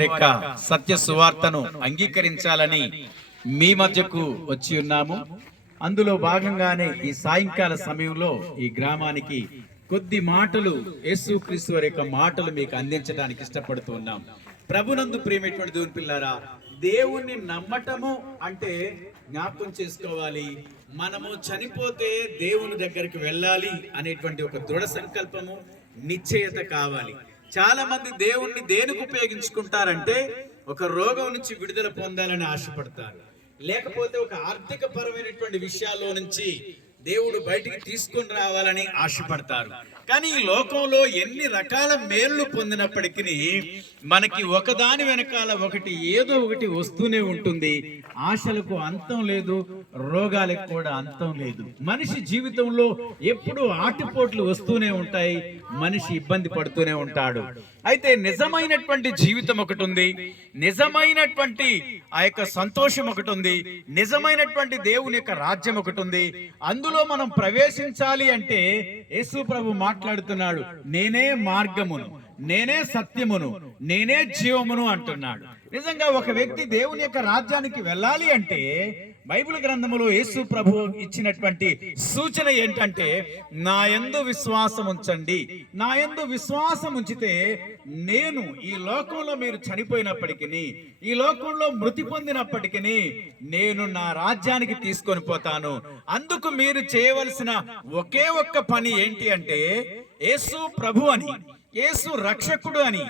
యొక్క సత్య సువార్తను అంగీకరించాలని మీ మధ్యకు వచ్చి ఉన్నాము. అందులో భాగంగానే ఈ సాయంకాల సమయంలో ఈ గ్రామానికి కొద్ది మాటలు, యేసుక్రీస్తు వారి యొక్క మాటలు మీకు అందించడానికి ఇష్టపడుతూ ఉన్నాం. ప్రభునందు ప్రియమైనటువంటి దేవుని పిల్లారా, దేవుణ్ణి నమ్మటము అంటే జ్ఞాపకం చేసుకోవాలి, మనము చనిపోతే దేవుని దగ్గరికి వెళ్ళాలి అనేటువంటి ఒక దృఢ సంకల్పము, నిశ్చయత కావాలి. చాలా మంది దేవుణ్ణి దేనికి ఉపయోగించుకుంటారంటే ఒక రోగం నుంచి విడుదల పొందాలని ఆశపడతారు, లేకపోతే ఒక ఆర్థిక పరమైనటువంటి విషయాల్లో నుంచి దేవుడు బయటికి తీసుకొని రావాలని ఆశపడతారు. కానీ ఈ లోకంలో ఎన్ని రకాల మేళ్ళు పొందినప్పటికీ మనకి ఒకదాని వెనకాల ఒకటి ఏదో ఒకటి వస్తూనే ఉంటుంది. ఆశలకు అంతం లేదు, రోగాలకు కూడా అంతం లేదు. మనిషి జీవితంలో ఎప్పుడూ ఆటుపోట్లు వస్తూనే ఉంటాయి, మనిషి ఇబ్బంది పడుతూనే ఉంటాడు. అయితే నిజమైనటువంటి జీవితం ఒకటి ఉంది, నిజమైనటువంటి ఆ యొక్క సంతోషం ఒకటి ఉంది, నిజమైనటువంటి దేవుని యొక్క రాజ్యం ఒకటి ఉంది. అందులో మనం ప్రవేశించాలి అంటే యేసు ప్రభు మాట్లాడుతున్నాడు, నేనే మార్గమును, నేనే సత్యమును, నేనే జీవమును అంటున్నాడు. నిజంగా ఒక వ్యక్తి దేవుని యొక్క రాజ్యానికి వెళ్ళాలి అంటే బైబిల్ గ్రంథములో యేసు ప్రభు ఇచ్చినటువంటి సూచన ఏంటంటే, నా యందు విశ్వాసం ఉంచండి. నా యందు విశ్వాసం ఉంచితే నేను ఈ లోకంలో మీరు చనిపోయినప్పటికీ, ఈ లోకంలో మృతి పొందినప్పటికీ నేను నా రాజ్యానికి తీసుకొని పోతాను. అందుకు మీరు చేయవలసిన ఒకే ఒక్క పని ఏంటి అంటే, యేసు ప్రభు అని, యేసు రక్షకుడు అని,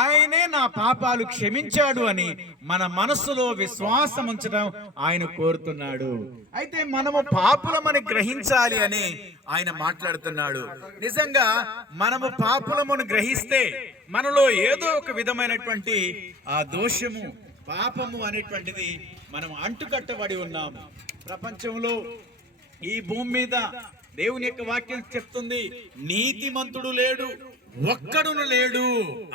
ఆయనే నా పాపాలు క్షమించాడు అని మన మనసులో విశ్వాసం ఉంచడం ఆయన కోరుతున్నాడు. అయితే మనము పాపులమని గ్రహించాలి అని ఆయన మాట్లాడుతున్నాడు. నిజంగా మనము పాపులమని గ్రహిస్తే మనలో ఏదో ఒక విధమైనటువంటి ఆ దోషము, పాపము అనేటువంటిది మనం అంటుకట్టబడి ఉన్నాము. ప్రపంచంలో ఈ భూమి మీద దేవుని యొక్క వాక్యం చెప్తుంది, నీతిమంతుడు లేడు, ఒక్కడును లేడు,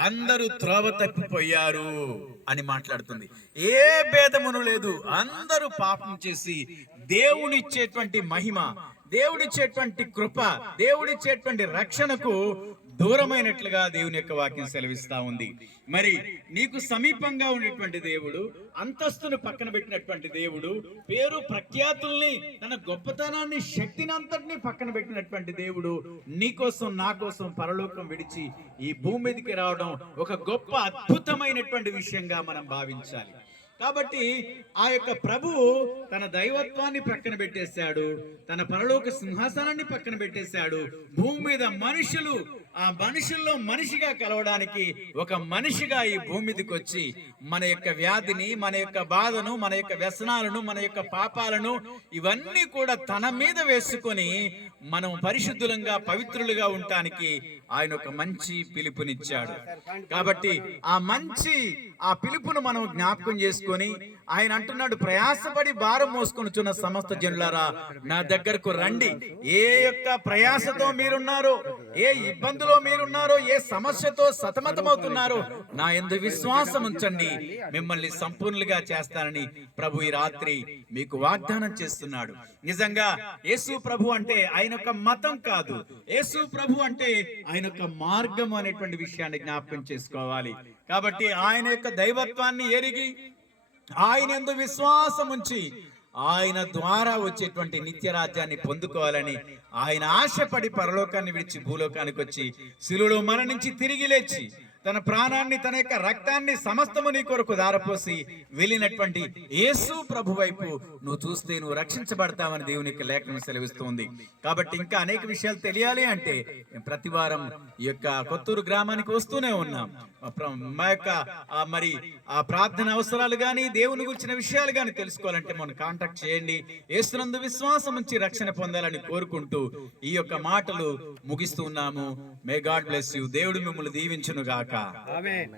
అందరూ త్రోవ తప్పిపోయారు అని మాట్లాడుతుంది. ఏ భేదమును లేదు, అందరూ పాపం చేసి దేవుడిచ్చేటువంటి మహిమ, దేవుడిచ్చేటువంటి కృప, దేవుడిచ్చేటువంటి రక్షణకు దూరమైనట్లుగా దేవుని యొక్క వాక్యం సెలవిస్తా ఉంది. మరి నీకు సమీపంగా ఉన్నటువంటి దేవుడు, అంతస్తును పక్కన పెట్టినటువంటి దేవుడు, పేరు ప్రఖ్యాతుల్ని, తన గొప్పతనాన్ని, శక్తిని అంతటినీ పక్కన పెట్టినటువంటి దేవుడు నీకోసం, నా కోసం పరలోకం విడిచి ఈ భూమి మీదకి రావడం ఒక గొప్ప అద్భుతమైనటువంటి విషయంగా మనం భావించాలి. కాబట్టి ఆ యొక్క ప్రభువు తన దైవత్వాన్ని పక్కన పెట్టేశాడు, తన పరలోక సింహాసనాన్ని పక్కన పెట్టేశాడు. భూమి మీద మనుషులు, ఆ మనుషుల్లో మనిషిగా కలవడానికి ఒక మనిషిగా ఈ భూమి మీదకి వచ్చి మన యొక్క వ్యాధిని, మన యొక్క బాధను, మన యొక్క వ్యసనాలను, మన యొక్క పాపాలను ఇవన్నీ కూడా తన మీద వేసుకొని మనం పరిశుద్ధులంగా, పవిత్రులుగా ఉండటానికి ఆయన ఒక మంచి పిలుపునిచ్చాడు. కాబట్టి ఆ పిలుపును మనం జ్ఞాపకం చేసుకొని ఆయన అంటున్నాడు, ప్రయాసపడి భారం మోసుకొనుచున్న సమస్త జనులారా నా దగ్గరకు రండి. ఏ యొక్క ప్రయాసతో మీరున్నారో, ఏ ఇబ్బందిలో మీరున్నారో, ఏ సమస్యతో సతమతమవుతున్నారో నా యందు విశ్వాసం ఉంచండి, మిమ్మల్ని సంపూర్ణులుగా చేస్తానని ప్రభు ఈ రాత్రి మీకు వాగ్దానం చేస్తున్నాడు. నిజంగా యేసు ప్రభు అంటే ఆయన యొక్క మతం కాదు, యేసు ప్రభు అంటే ఆయన యొక్క మార్గం అనేటువంటి విషయాన్ని జ్ఞాపకం చేసుకోవాలి. కాబట్టి ఆయన యొక్క దైవత్వాన్ని ఎరిగి, ఆయన యందు విశ్వాసం ఉంచి ఆయన ద్వారా వచ్చేటువంటి నిత్య రాజ్యాన్ని పొందుకోవాలని ఆయన ఆశపడి పరలోకాన్ని విడిచి భూలోకానికి వచ్చి శిలువలో మరణించి తిరిగి లేచి తన ప్రాణాన్ని, తన యొక్క రక్తాన్ని సమస్తము నీ కొరకు దారపోసి వెళ్ళినటువంటి యేసు ప్రభు వైపు నువ్వు చూస్తే నువ్వు రక్షించబడతావని దేవుని యొక్క లేఖనం సెలవిస్తుంది. కాబట్టి ఇంకా అనేక విషయాలు తెలియాలి అంటే ప్రతి వారం ఈ యొక్క కొత్తూరు గ్రామానికి వస్తూనే ఉన్నాం. మా యొక్క మరి ఆ ప్రార్థన అవసరాలు కానీ, దేవుని గురించిన విషయాలు కానీ తెలుసుకోవాలంటే మనం కాంటాక్ట్ చేయండి. యేసునందు విశ్వాసం ఉంచి రక్షణ పొందాలని కోరుకుంటూ ఈ యొక్క మాటలు ముగిస్తూ ఉన్నాము. May God bless you. దేవుడు మిమ్మల్ని దీవించును గాక. ఆమేన్.